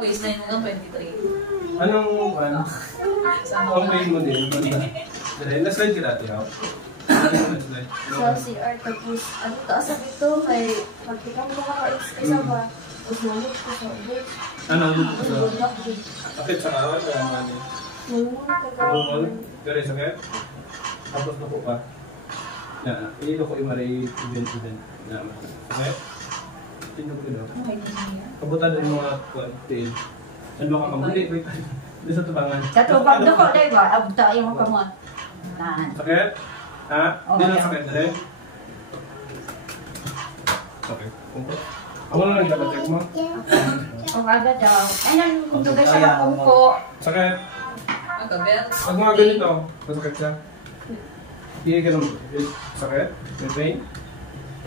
Waistline mo ng 23. Anong, ang pain mo din? Naslide ka dati, ha? So, CR tapos, ano taas sa dito kay pagkita mo isa ba? Tapos lumot ko sa ubod. Ano? Sakit sa kawan? Kaya ano? Lumot? Gari sakit? Tapos naku pa? Ilo ko i-maray event. Sakit? Sino ko ilo? Kabutan din mga tail. Ano ka kabuli? Doon sa tubangan. Sa tubang na ko, dahil ba? Abta yung mga kamot. Sakit? Ha? Hindi lang sakit na rin? Sakit. Ako lang nagdapat-check mo? O kada daw. Ay, nagtugay siya ng kungko. Sakit? Magkabel. Pag mga ganito, masakit siya? Hindi ka naman. Sakit? May pain?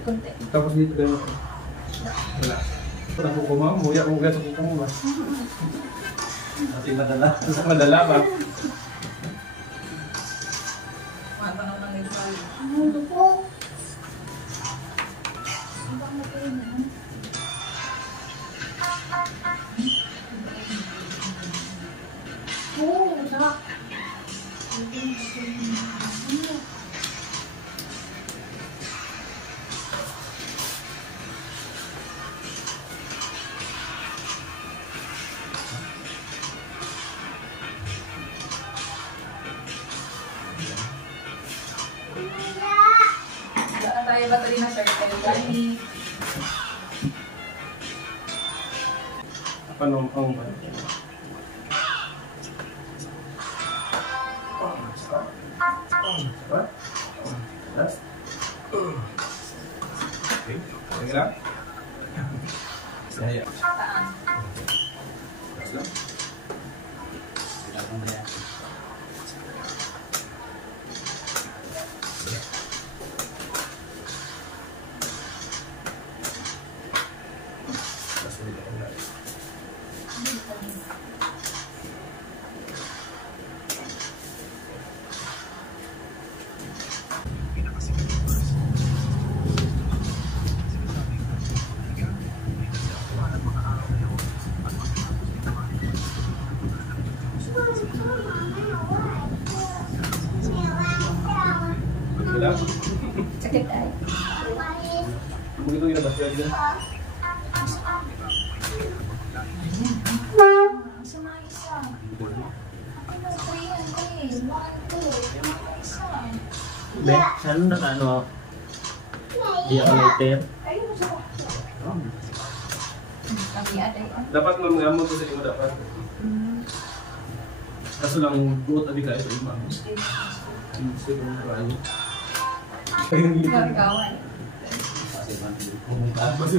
Kunti. Tapos dito ganun. Wala. Wala ko kumama. Muya kong gasa ko kumama. Kasi madala. Kasi madala ba? Matanong ng nagsabi. Ano po? Oo, masarap. Saan tayo ba ito na shirt kayo gani? Paano ang ba? Okay, sige lang. Saya. Saan? Lang. Sakit ay. Begitu kita baca aja. Be, sana na ano? Di ako later. Dapat mengambil tu saya dapat. Kaso lang buat tadi kayak itu imam. Saya belum try. Kawan. Masih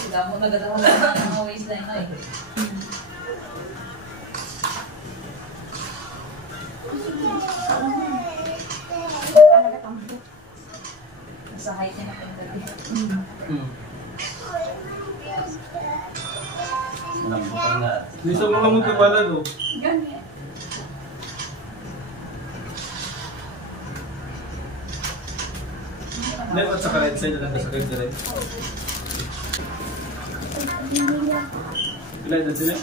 Tidak mo nagdadawag ng waistline na eh. Nasa height niya na po yung gabi. Bisa mo kamu kepala tuh. Ganyan. Lewat sa right side na sa right side. Ilan na sila?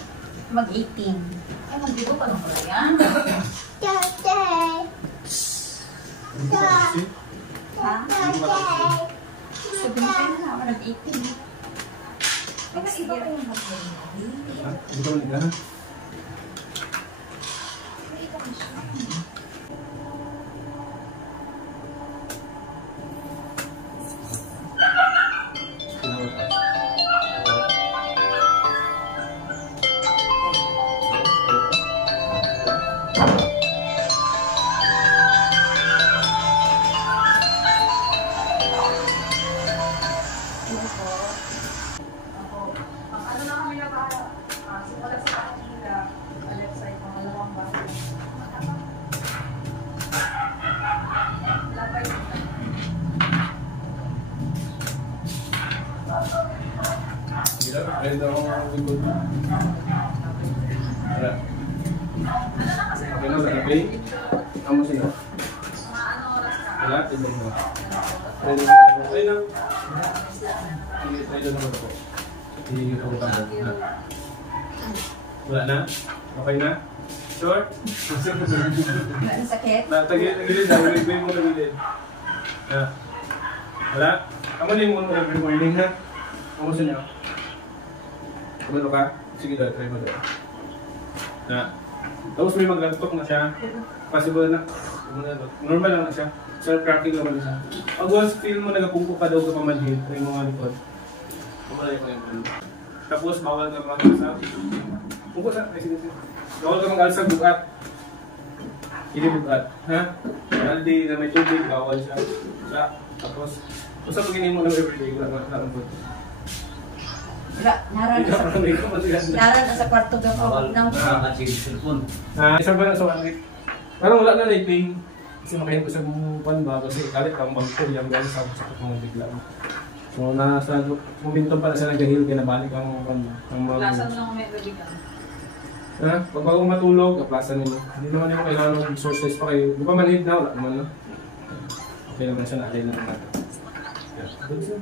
Mag-18. Ay, mag-dibo pa nung pala yan. Ha? Sabi na na, mag-18. Ay, mas iba pa yung mag-dibo. Hindi ka maligana. Ayun daw ang likod. Tara. Okay na, sabi. Amo sila. Wala, tignan mo. Ayun na. Ayun na naman ako. Iuutan mo. Wala na? Okay na? Sure? Ang sakit. Tagilid na, ulibay mo tagilid. Wala? Amo na yung every morning ha? Amo sa niyo? Kumano ka? Sige daw, try mo daw. Tapos may maglantok na siya. Possible na. Normal lang na siya. Self-cracking naman siya. Pag once feel mo nagapungko ka daw ka pamanhid, try mo nga likod. Kumalay ko yung tapos bawal ka mag-alsag. Pungko sa, sige. Bawal ka mag-alsag bukat. Hindi bukat. Ha? Aldi na may tubig, bawal siya. Tapos, kung sa paginin mo ng everyday, wala po. Naran na sa kwarto ka Bawal ng nakakachig cellphone. Isang ba na sa 1 week? Parang wala na rating. Kasi makahin ko sa buwan ba? Kasi kalit ang bangko yung gano'n sa sakit mga bigla. So nasa momentum pa na siya nag-heal kaya nabalik ang mga... Lasan mo lang may gabi ka. Pag bago matulog, aplasan nila. Hindi naman yung kailangan ng exercise pa kayo. Di ba manhid na? Wala naman na. Okay naman siya na-alay na naman. Yeah.